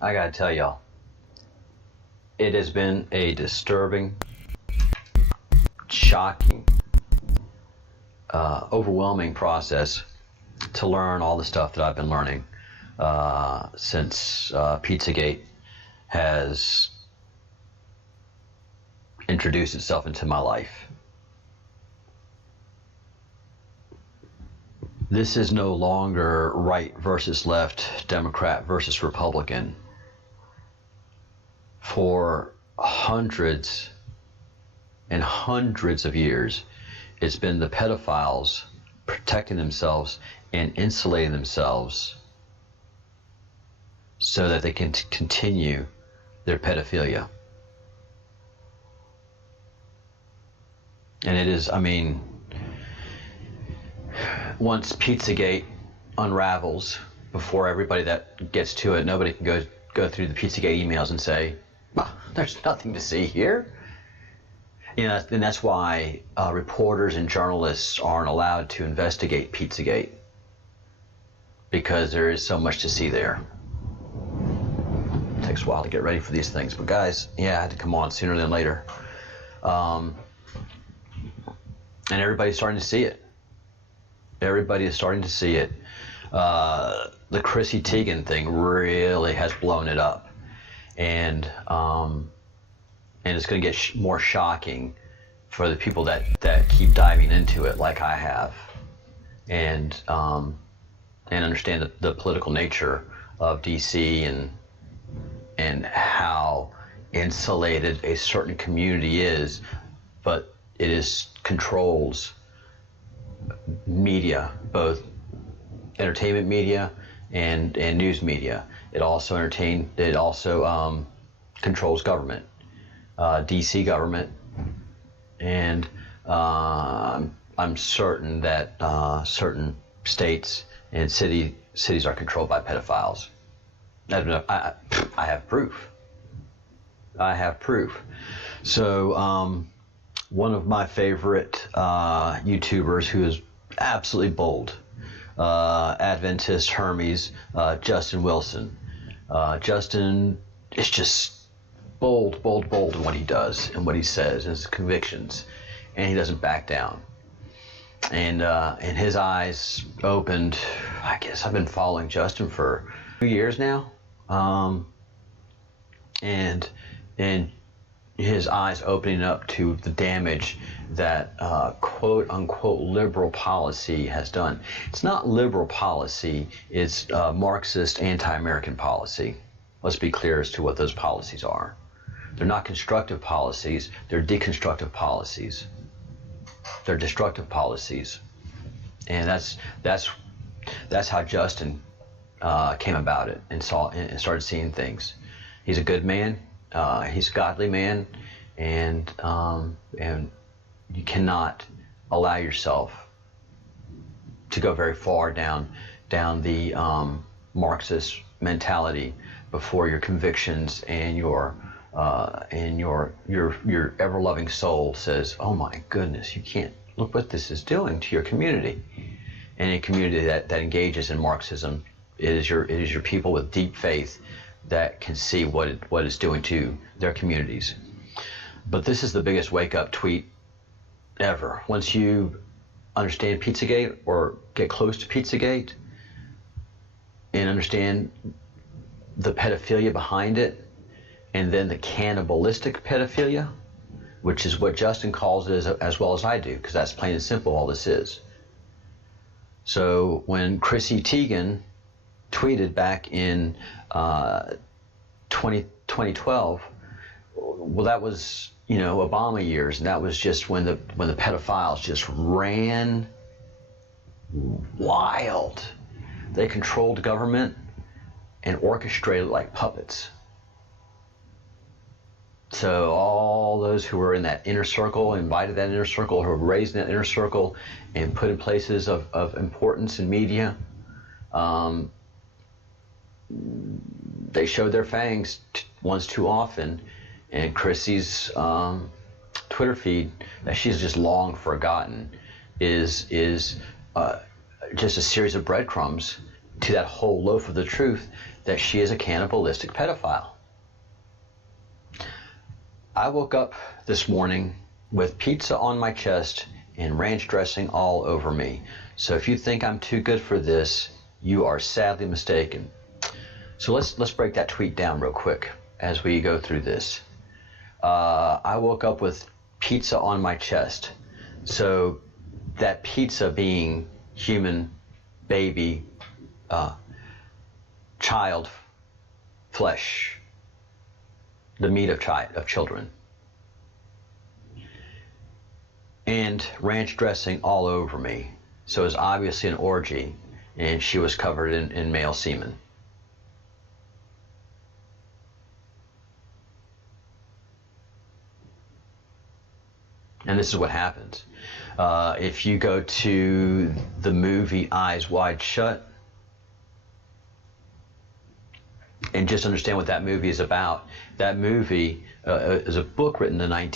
I gotta tell y'all, it has been a disturbing, shocking, overwhelming process to learn all the stuff that I've been learning since Pizzagate has introduced itself into my life. This is no longer right versus left, Democrat versus Republican. For hundreds and hundreds of years, it's been the pedophiles protecting themselves and insulating themselves so that they can continue their pedophilia. And it is, I mean, once Pizzagate unravels, before everybody that gets to it, nobody can go through the Pizzagate emails and say, oh, there's nothing to see here. You know, and that's why reporters and journalists aren't allowed to investigate Pizzagate, because there is so much to see there. It takes a while to get ready for these things, but guys, yeah, I had to come on sooner than later. And everybody's starting to see it. Everybody is starting to see it. The Chrissy Teigen thing really has blown it up, and it's going to get more shocking for the people that keep diving into it, like I have, and understand the political nature of DC and how insulated a certain community is, but it controls media, both entertainment media and news media. It also controls government, DC government, and I'm certain that certain states and cities are controlled by pedophiles. I have proof. So one of my favorite YouTubers who is absolutely bold, Adventist Hermes, Justin Wilson. Justin is just bold in what he does and what he says and his convictions, and he doesn't back down. And his eyes opened. I guess I've been following Justin for 2 years now, and his eyes opening up to the damage that quote unquote liberal policy has done. It's not liberal policy, it's Marxist anti-American policy. Let's be clear as to what those policies are. They're not constructive policies, they're deconstructive policies. They're destructive policies. And that's how Justin came about it and started seeing things. He's a good man. He's a godly man, and you cannot allow yourself to go very far down the Marxist mentality before your convictions and your ever-loving soul says, "Oh my goodness, you can't look what this is doing to your community." And a community that engages in Marxism is your people with deep faith that can see what it's doing to their communities. But this is the biggest wake-up tweet ever. Once you understand Pizzagate or get close to Pizzagate and understand the pedophilia behind it, and then the cannibalistic pedophilia, which is what Justin calls it as well as I do, because that's plain and simple all this is. So when Chrissy Teigen tweeted back in 2012, well, that was Obama years, and that was just when the pedophiles just ran wild. They controlled government and orchestrated like puppets. So all those who were in that inner circle, invited that inner circle, who were raised in that inner circle and put in places of importance in media, they showed their fangs once too often. And Chrissy's Twitter feed that she's just long forgotten is just a series of breadcrumbs to that whole loaf of the truth that she is a cannibalistic pedophile. I woke up this morning with pizza on my chest and ranch dressing all over me. So if you think I'm too good for this, you are sadly mistaken. So let's break that tweet down real quick as we go through this. I woke up with pizza on my chest. So that pizza being human, baby, child flesh, the meat of children, and ranch dressing all over me. So it was obviously an orgy, and she was covered in male semen. And this is what happens. If you go to the movie Eyes Wide Shut and just understand what that movie is about, that movie is a book written in I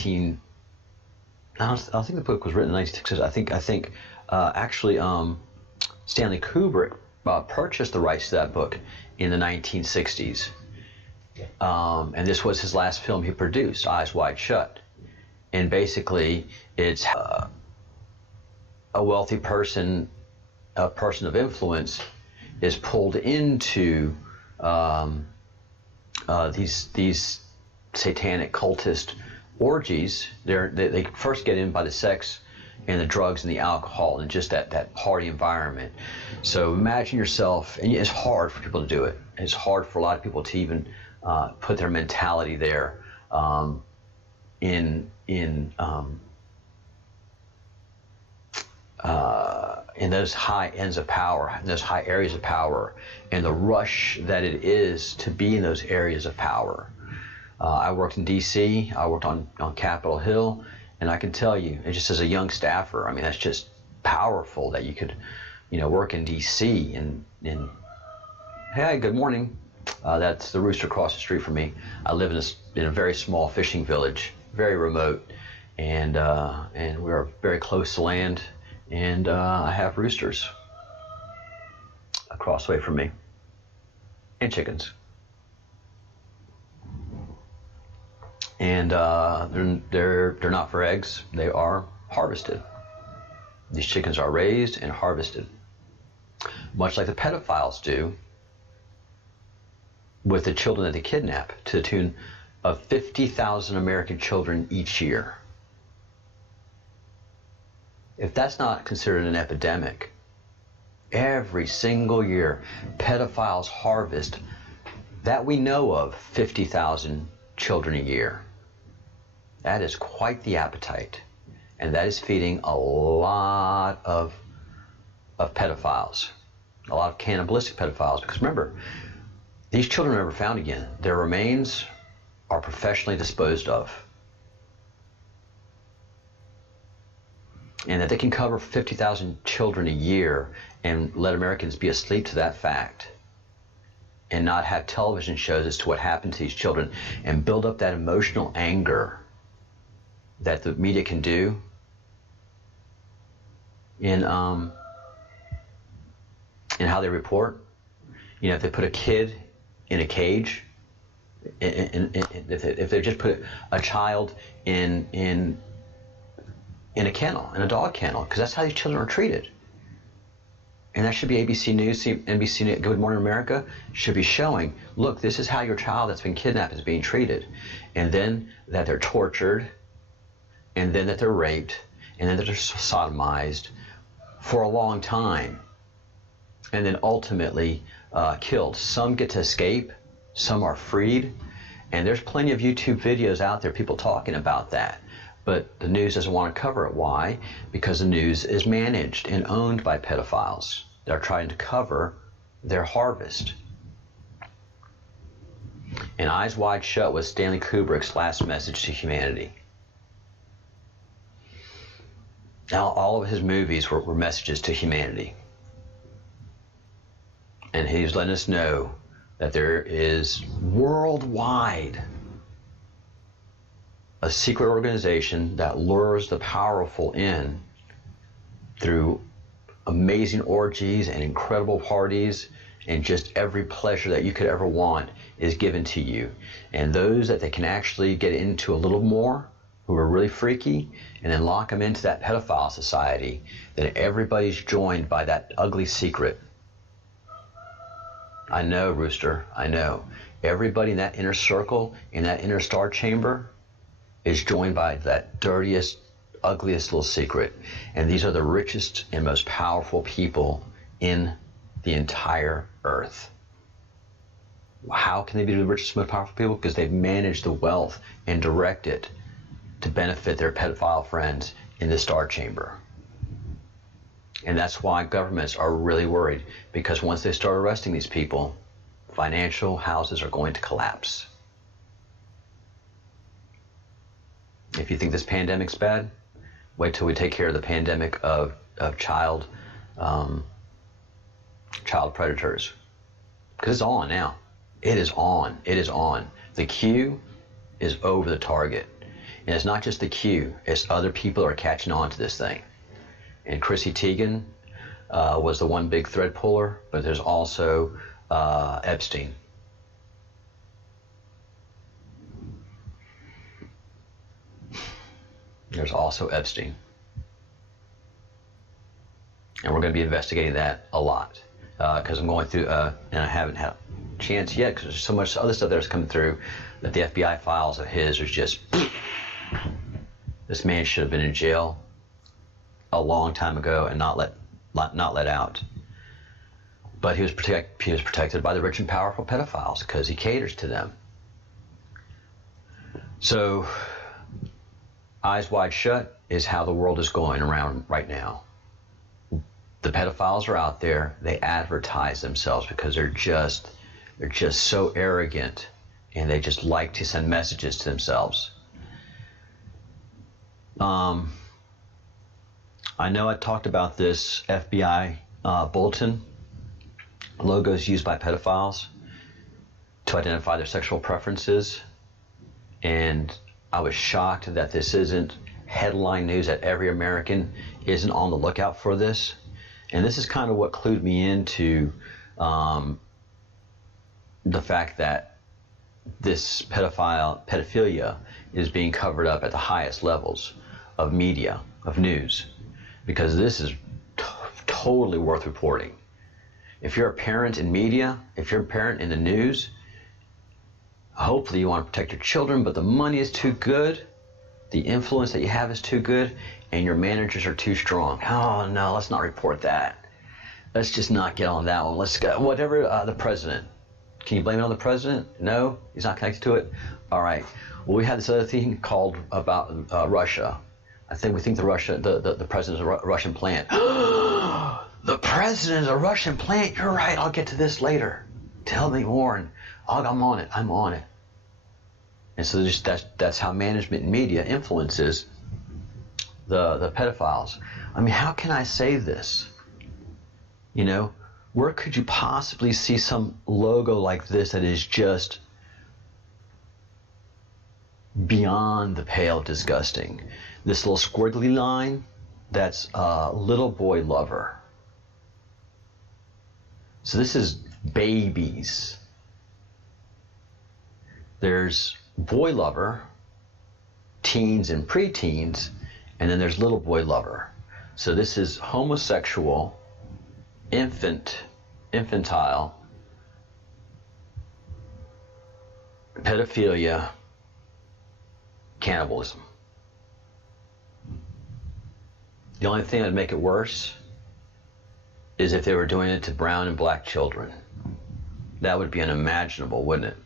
don't think the book was written in 1960s. I think actually Stanley Kubrick purchased the rights to that book in the 1960s. And this was his last film he produced, Eyes Wide Shut. And basically, it's a wealthy person, a person of influence, is pulled into these satanic cultist orgies. They first get in by the sex and the drugs and the alcohol and just that party environment. So imagine yourself, and it's hard for people to do it. It's hard for a lot of people to even put their mentality there. In those high ends of power, in those high areas of power, and the rush that it is to be in those areas of power. I worked in D.C., I worked on Capitol Hill, and I can tell you, just as a young staffer, I mean, that's just powerful that you could, work in D.C. and hey, good morning. That's the rooster across the street from me. I live in a very small fishing village, very remote, and we're very close to land, and I have roosters across the way from me, and chickens, and they're not for eggs. They are harvested. These chickens are raised and harvested, much like the pedophiles do with the children that they kidnap, to the tune of 50,000 American children each year. If that's not considered an epidemic, every single year pedophiles harvest, that we know of, 50,000 children a year. That is quite the appetite, and that is feeding a lot of pedophiles, a lot of cannibalistic pedophiles. Because remember, these children are never found again. Their remains are professionally disposed of. And that they can cover 50,000 children a year and let Americans be asleep to that fact and not have television shows as to what happened to these children and build up that emotional anger that the media can do in how they report. If they put a kid in a cage, if they just put a child in a kennel, in a dog kennel, because that's how these children are treated. And that should be ABC News, NBC News, Good Morning America should be showing, look, this is how your child that's been kidnapped is being treated. And then that they're tortured, and then that they're raped, and then that they're sodomized for a long time, and then ultimately killed. Some get to escape, some are freed, and there's plenty of YouTube videos out there, people talking about that. But the news doesn't want to cover it. Why? Because the news is managed and owned by pedophiles. They're trying to cover their harvest. And Eyes Wide Shut was Stanley Kubrick's last message to humanity. Now, all of his movies were messages to humanity. And he's letting us know that there is worldwide a secret organization that lures the powerful in through amazing orgies and incredible parties and just every pleasure that you could ever want is given to you. And those that they can actually get into a little more, who are really freaky, and then lock them into that pedophile society, then everybody's joined by that ugly secret. I know, Rooster, I know. Everybody in that inner circle, in that inner star chamber, is joined by that dirtiest, ugliest little secret. And these are the richest and most powerful people in the entire earth. How can they be the richest, most powerful people? Because they've managed the wealth and direct it to benefit their pedophile friends in the star chamber. And that's why governments are really worried, because once they start arresting these people, financial houses are going to collapse. If you think this pandemic's bad, wait till we take care of the pandemic of child predators. Because it's on now. It is on. It is on. The queue is over the target. And it's not just the queue, it's other people are catching on to this thing. And Chrissy Teigen was the one big thread puller, but there's also Epstein. There's also Epstein. And we're going to be investigating that a lot. Because I'm going through, and I haven't had a chance yet, because there's so much other stuff that's coming through that the FBI files of his are just, this man should have been in jail a long time ago and not let out. But he was protected by the rich and powerful pedophiles because he caters to them. So, eyes wide shut is how the world is going around right now. The pedophiles are out there. They advertise themselves because they're just so arrogant, and they just like to send messages to themselves. I know I talked about this FBI bulletin, logos used by pedophiles to identify their sexual preferences, and I was shocked that this isn't headline news, that every American isn't on the lookout for this. And this is kind of what clued me into the fact that this pedophilia is being covered up at the highest levels of media, of news, because this is totally worth reporting. If you're a parent in media, if you're a parent in the news, hopefully you want to protect your children, but the money is too good, the influence that you have is too good, and your managers are too strong. Oh no, let's not report that. Let's just not get on that one. Let's go, whatever, the president. Can you blame it on the president? No, he's not connected to it? All right. Well, we had this other thing called about Russia. We think the president's a Russian plant. The president's a Russian plant? You're right, I'll get to this later. Tell me more, and I'm on it. And so that's how management and media influences the pedophiles. I mean, how can I say this? You know, where could you possibly see some logo like this that is just beyond the pale of disgusting? This little squiggly line, that's little boy lover. So this is babies. There's boy lover, teens and preteens, and then there's little boy lover. So this is homosexual, infantile, pedophilia, cannibalism. The only thing that would make it worse is if they were doing it to brown and black children. That would be unimaginable, wouldn't it?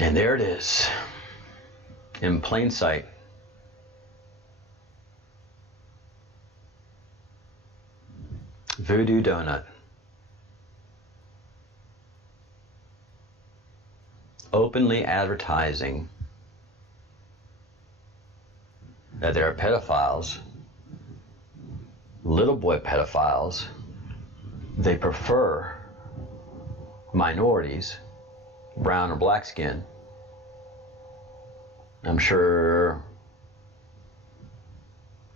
And there it is, in plain sight. Voodoo Donut. Openly advertising that there are pedophiles, little boy pedophiles. They prefer minorities, brown or black skin. I'm sure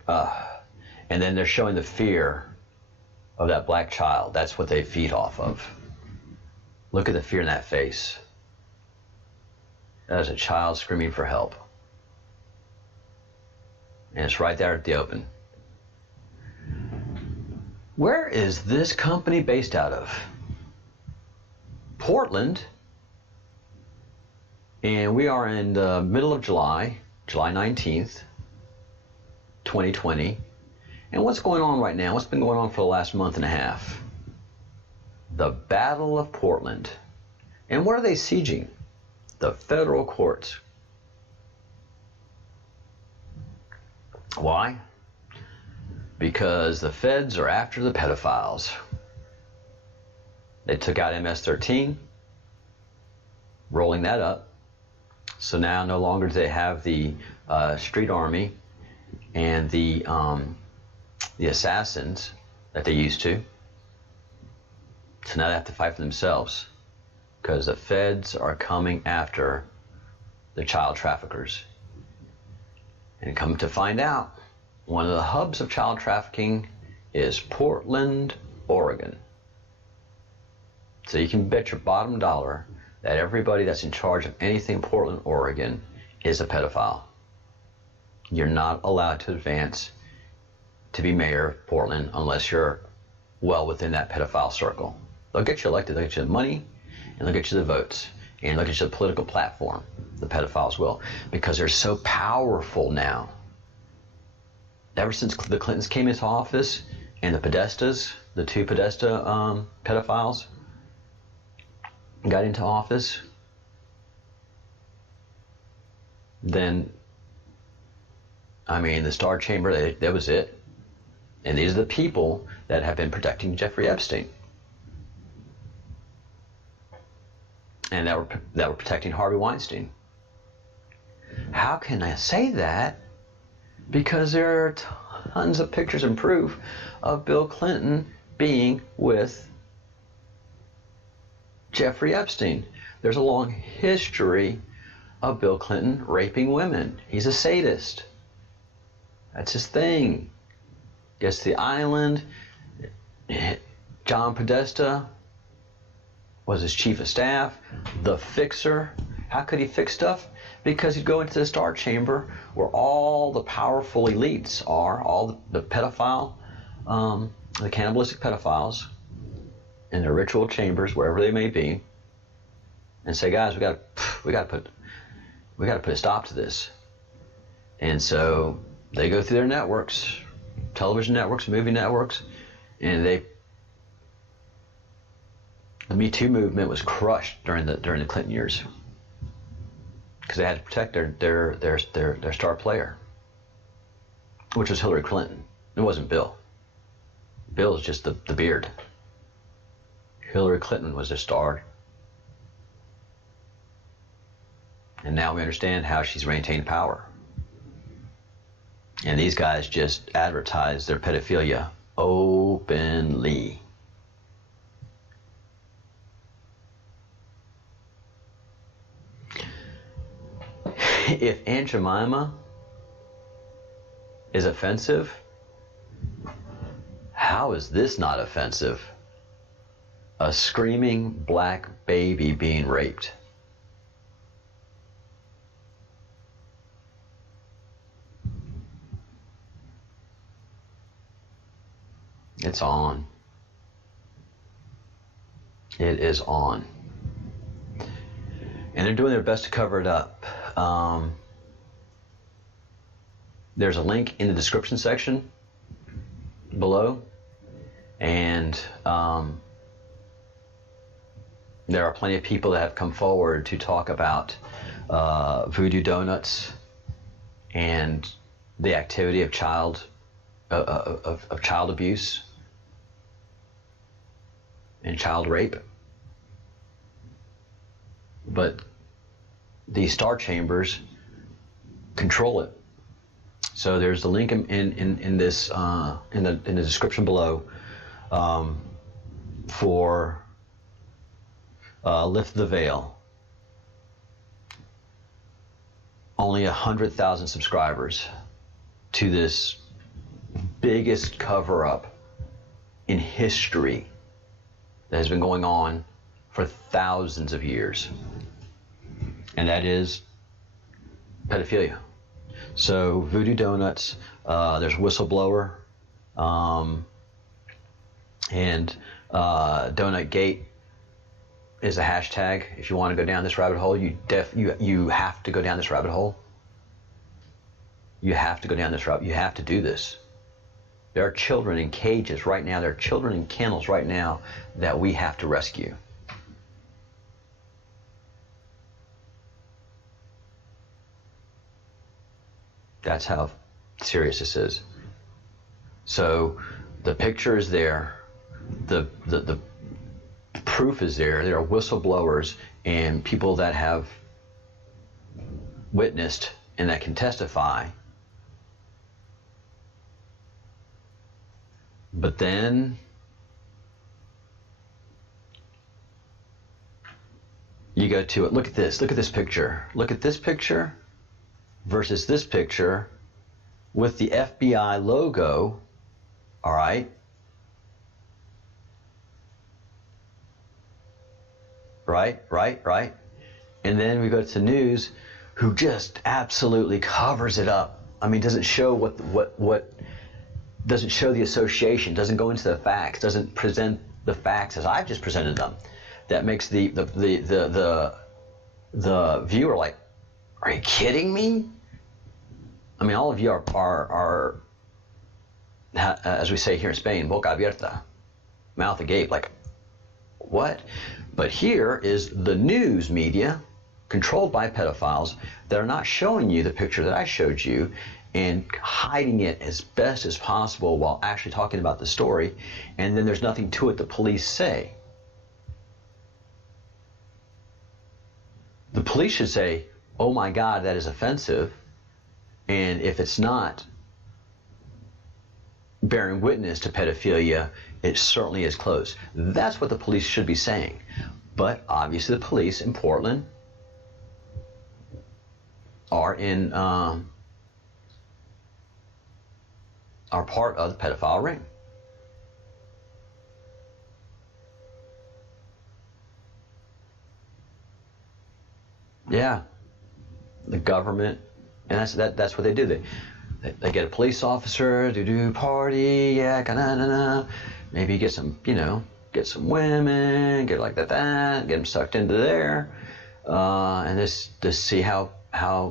And then they're showing the fear of that black child. That's what they feed off of. Look at the fear in that face. That is a child screaming for help. And it's right there at the open. Where is this company based out of? Portland. And we are in the middle of July, July 19th, 2020. And what's going on right now? What's been going on for the last month and a half? The Battle of Portland. And what are they sieging? The federal courts. Why? Because the feds are after the pedophiles. They took out MS-13, rolling that up. So now no longer do they have the street army and the assassins that they used to. So now they have to fight for themselves because the feds are coming after the child traffickers. And come to find out, one of the hubs of child trafficking is Portland, Oregon. So you can bet your bottom dollar that everybody that's in charge of anything in Portland, Oregon is a pedophile. You're not allowed to advance to be mayor of Portland unless you're well within that pedophile circle. They'll get you elected, they'll get you the money, and they'll get you the votes, and they'll get you the political platform. The pedophiles will, because they're so powerful now. Ever since the Clintons came into office, and the Podestas, the two Podesta pedophiles, got into office, then, I mean, the Star Chamber, that was it. And these are the people that have been protecting Jeffrey Epstein. And that were protecting Harvey Weinstein. How can I say that? Because there are tons of pictures and proof of Bill Clinton being with Jeffrey Epstein. There's a long history of Bill Clinton raping women. He's a sadist. That's his thing. Gets to the island. John Podesta was his chief of staff, the fixer. How could he fix stuff? Because he'd go into the Star Chamber where all the powerful elites are, all the pedophile, the cannibalistic pedophiles, in their ritual chambers, wherever they may be, and say, guys, we got to put a stop to this. And so they go through their networks, television networks, movie networks, and the Me Too movement was crushed during the Clinton years because they had to protect their star player, which was Hillary Clinton. It wasn't Bill. Bill was just the beard. Hillary Clinton was their star. And now we understand how she's maintained power. And these guys just advertise their pedophilia openly. If Aunt Jemima is offensive, how is this not offensive? A screaming black baby being raped. It's on. It is on. And they're doing their best to cover it up. There's a link in the description section below, and there are plenty of people that have come forward to talk about Voodoo Doughnuts and the activity of child abuse and child rape. But these star chambers control it. So there's the link in this in the description below for Lift the Veil. Only 100,000 subscribers to this biggest cover-up in history that has been going on for thousands of years. And that is pedophilia. So Voodoo Doughnuts, there's Whistleblower, and Donut Gate is a hashtag. If you want to go down this rabbit hole, you have to go down this rabbit hole. You have to go down this route. You have to do this. There are children in cages right now. There are children in kennels right now that we have to rescue. That's how serious this is. So the picture is there. The proof is there. There are whistleblowers and people that have witnessed and that can testify. But then you go to it. Look at this. Look at this picture. Look at this picture versus this picture with the FBI logo. All right. Right. And then we go to news, who just absolutely covers it up. I mean, doesn't show what doesn't show the association, doesn't go into the facts, doesn't present the facts as I've just presented them. That makes the viewer like, are you kidding me? I mean, all of you are as we say here in Spain, boca abierta, mouth agape, like, what? But here is the news media controlled by pedophiles that are not showing you the picture that I showed you and hiding it as best as possible while actually talking about the story, and then there's nothing to it the police say. The police should say, oh my God, that is offensive, and if it's not bearing witness to pedophilia, it certainly is close. That's what the police should be saying. But obviously the police in Portland are part of the pedophile ring. Yeah, the government, and that's what they do. They get a police officer, do party, yeah, na. Maybe get some, get some women, get like that, get them sucked into there, and just see how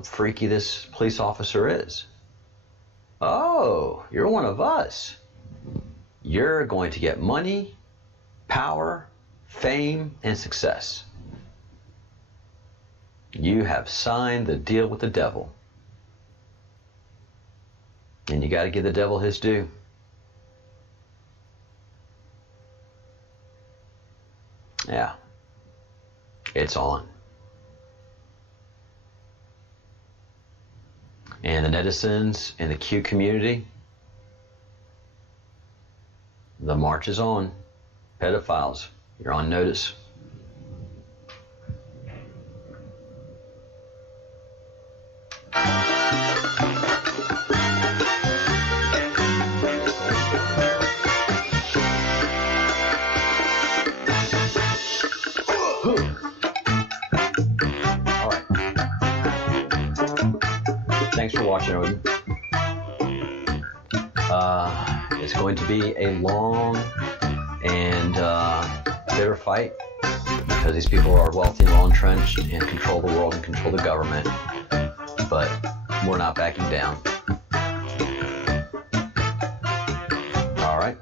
freaky this police officer is. Oh, you're one of us. You're going to get money, power, fame, and success. You have signed the deal with the devil. And you got to give the devil his due. Yeah. It's on. And the netizens and the Q community, the march is on. Pedophiles, you're on notice. Thanks for watching, Odin. It's going to be a long and bitter fight because these people are wealthy and well entrenched and control the world and control the government. But we're not backing down. All right.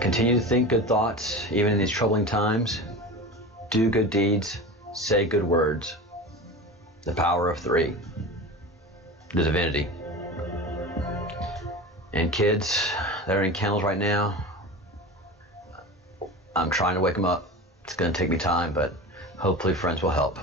Continue to think good thoughts, even in these troubling times. Do good deeds, say good words. The power of three, the divinity. And kids that are in kennels right now, I'm trying to wake them up. It's going to take me time, but hopefully friends will help.